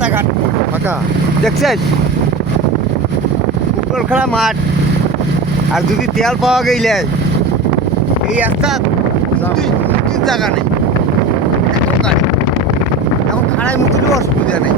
রাস্তাঘাট ফাঁকা দেখছিস উপর খেলা মাঠ আর যদি তেল পাওয়া গেলে এই রাস্তা জায়গা নেই এত গাড়ি এখন খাড়াই মুটিলেও অসুবিধা নেই